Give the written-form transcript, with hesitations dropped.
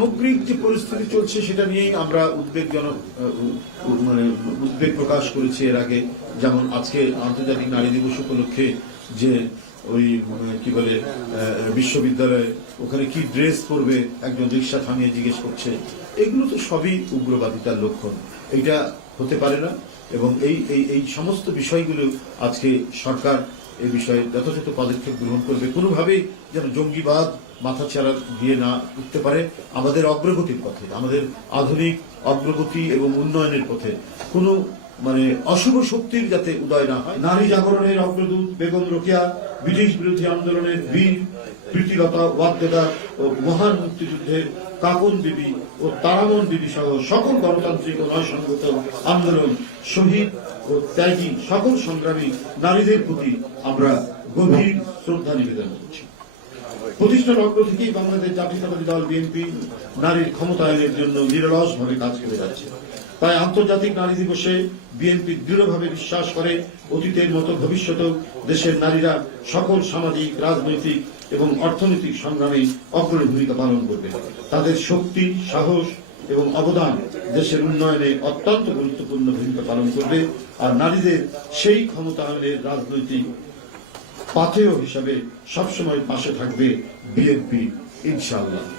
সামগ্রিক যে পরিস্থিতি চলছে সেটা নিয়েই আমরা উদ্বেগ প্রকাশ করেছি এর আগে। যেমন আজকে আন্তর্জাতিক নারী দিবস উপলক্ষে যে ওই কি বলে বিশ্ববিদ্যালয়ে ওখানে কি ড্রেস পরবে একজন রিক্সা থামিয়ে জিজ্ঞেস করছে, এগুলো তো সবই উগ্রবাদিতার লক্ষণ। এটা হতে পারে না। এবং এই সমস্ত বিষয়গুলো আজকে সরকার এই বিষয়ে যথাযথ পদক্ষেপ গ্রহণ করবে। কোনোভাবেই যেন জঙ্গিবাদ মাথাচাড়া দিয়ে না উঠতে পারে। আমাদের অগ্রগতির পথে, আমাদের আধুনিক অগ্রগতি এবং উন্নয়নের পথে কোনো অশুভ শক্তির যাতে উদয় না হয়। নারী জাগরণের অগ্রদূত বেগম রোকেয়া, ব্রিটিশ বিরোধী আন্দোলনের বীর প্রীতিলতা ওয়াদ্দেদার ও মহান মুক্তিযুদ্ধের কাকন বিবি ও তারামন বিবি সহ সকল গণতান্ত্রিক ও ন্যায়সঙ্গত আন্দোলন শহীদ ও ত্যাগী সকল সংগ্রামী নারীদের প্রতি আমরা গভীর শ্রদ্ধা নিবেদন করছি। প্রতিষ্ঠা লগ্ন থেকেই বাংলাদেশ জাতীয়তাবাদী দল বিএনপি নারীর ক্ষমতায়নের জন্য নিরলসভাবে কাজ করে যাচ্ছে। তাই আন্তর্জাতিক নারী দিবসে বিএনপি দৃঢ়ভাবে বিশ্বাস করে অতীতের মতো ভবিষ্যতেও দেশের নারীরা সকল সামাজিক, রাজনৈতিক এবং অর্থনৈতিক সংগ্রামে অগ্রণী ভূমিকা পালন করবে। তাদের শক্তি, সাহস এবং অবদান দেশের উন্নয়নে অত্যন্ত গুরুত্বপূর্ণ ভূমিকা পালন করবে। আর নারীদের সেই ক্ষমতায়নের রাজনৈতিক পাথেয় হিসাবে সবসময় পাশে থাকবে বিএনপি, ইনশাআল্লাহ।